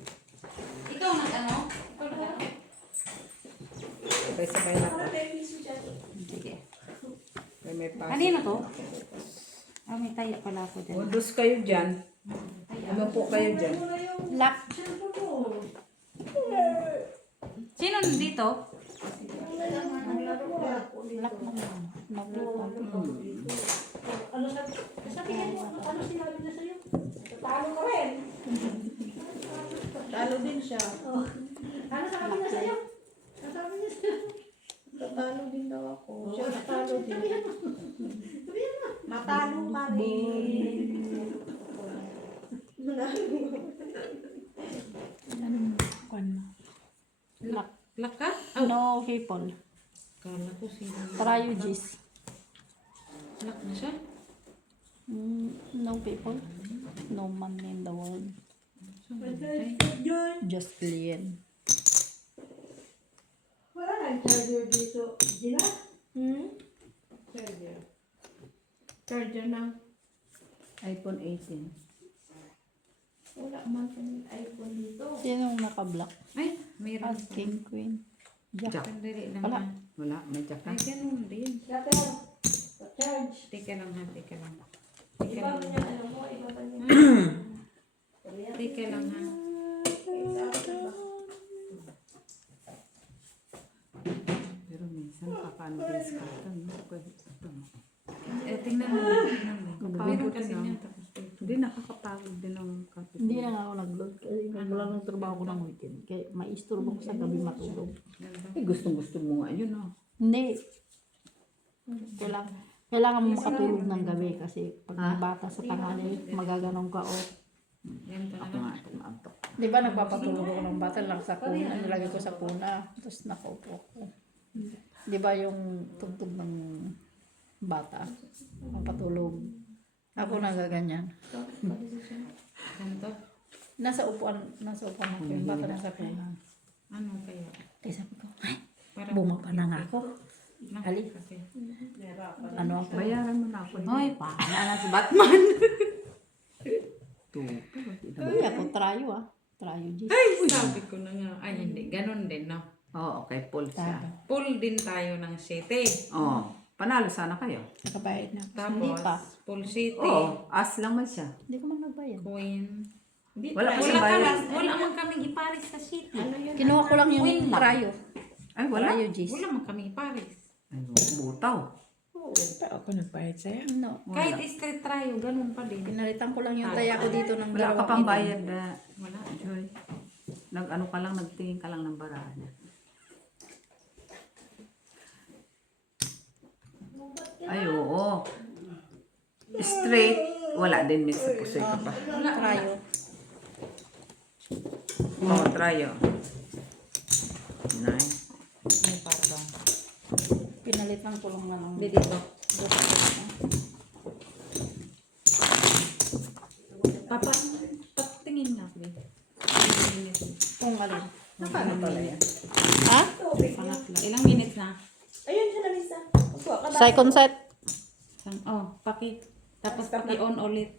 Ikaw nag-ano? Ikaw nag-ano? Sabay-sabay na to. Sige. May pasok. Kanina to? Ah, may tayo pala ako dyan. O, dos kayo dyan. Ano po kayo dyan? Black. Sino nandito? Black naman. Nag-black. Talo din siya. Ano sabi niya sa'yo? Talo din daw ako. Siya talo din. Matalo ka rin. people. Kala ko sino. Trayo Gis. Lock na siya. No people. No man in the world. So, matay. Just Lien. Wala nang charger dito. Gina? Charger. Charger ng iPhone 18. wala man kang iPhone dito. Sino naka-block? Ay, mayroon. King, Queen. Jack. Jack. Sandali lang Wala. ha. Wala, may jack Ay, na. ganun din. Dati lang. Charge. Teka lang ha, teka lang. Teka Iba lang. pa niya ano mo, iba pa niya. Teka lang ha. Pero minsan, paano din sa katan, no? Pwede ito, no? Tingnan mo. Tingnan mo. Meron kasi na. niyan tapos dito. Hindi, nakakapagod din ang kapit. Hindi na nga ako nag-load kasi wala nang trabaho ko ng weekend. Kaya maisturbo ko sa gabi matulog. Ganda. Eh, gustong-gusto mo nga yun, no? Hindi. Kailangan mo makatulog ng gabi kasi pag may bata sa tanghali, magaganong ka o. Ganda na Ako lang. nga, tumaantok. Di ba nagpapatulog ako ng bata lang sa kuna, nilagay ko sa kuna, tapos nakaupo ko. Di ba yung tugtog ng bata, mapatulog. Ako nagaganyan. Ganito. Nasa upuan ako, yung bata nasa kuna. Ano kaya? Kaya sabi ko, ay, Parang bumaba na nga ako. Ali. Kasi. Ano ako? Bayaran mo na ako. Hoy, paano na si Batman? Ito. Ay, ako trayo Trayo G. Ay, sabi ko na nga. Ay, hindi. Ganon din, no? Oo, okay, full siya. Pull din tayo ng city. Oo, panalo sana kayo. Nakabayad na. Hindi Tapos, pa. pull city. Oo, as lang man siya. Hindi ko man nagbayad. Queen. Wala pa Wala siyang bayad. wala man kaming iparis sa city. Kinuha ko lang yung trayo. Ay, wala. Trayo G. Wala man kami iparis. Ay, butaw. Pa ako nagbayad sa'yo. No. Kahit street trayo, ganun pa din. Pinalitan ko lang yung taya ko dito ng Wala ka dalawang pang itim. bayad na. Wala. Joy. Nag-ano ka lang, nagtingin ka lang ng barahan. Ay, oo. Straight, wala din miss sa pusoy ka pa. Trayo. Oo, try yun. Nice. Ay, pardon. Pinalitan ko lang na ng Dito. Papa, patingin nga ako din. kung alin. Paano pala yan? Ha? Pangatlo. Ilang minutes na? Ayun siya na misa. Kuha ka ba? Second set. Oh, tapos paki-on ulit.